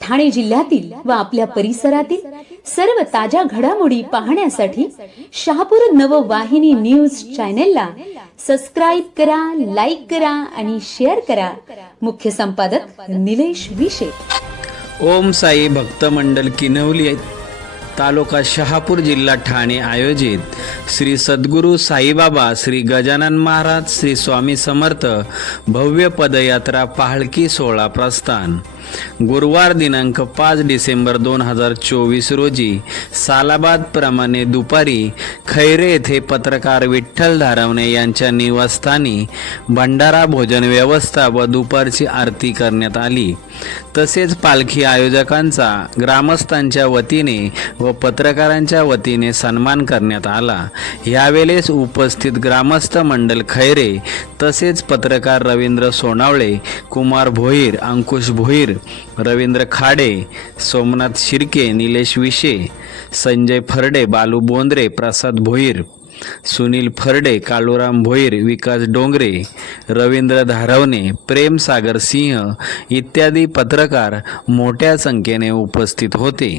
ठाणे जिल्ह्यातील व आपल्या परिसरातील सर्व ताज्या घडामोडी पाहण्यासाठी शहापूर नववाहिनी न्यूज चॅनेलला सबस्क्राईब करा लाईक करा आणि शेअर करा. मुख्य संपादक निलेश विशे. ओम साई भक्त मंडल किनवली तालुका शहापूर जिल्हा ठाणे आयोजित श्री सद्गुरू साईबाबा श्री गजानन महाराज श्री स्वामी समर्थ भव्य पदयात्रा पाहळकी सोहळा प्रस्थान. गुरुवार दिनांक पाच डिसेंबर दोन हजार चोवीस रोजी सालाबादप्रमाणे दुपारी खैरे येथे पत्रकार विठ्ठल धारवणे यांच्या निवासस्थानी भंडारा भोजन व्यवस्था व दुपारची आरती करण्यात आली. तसेच पालखी आयोजकांचा ग्रामस्थांच्या वतीने व पत्रकारांच्या वतीने सन्मान करण्यात आला. यावेळेस उपस्थित ग्रामस्थ मंडल खैरे तसेच पत्रकार रवींद्र सोनावळे कुमार भोईर अंकुश भोईर रवींद्र खाडे सोमनाथ शिर्के निलेश विशे संजय फरडे बालू बोंद्रे प्रसाद भोईर सुनील फरडे काळूराम भोईर विकास डोंगरे रवींद्र धारवणे प्रेमसागर सिंह इत्यादी पत्रकार मोठ्या संख्येने उपस्थित होते.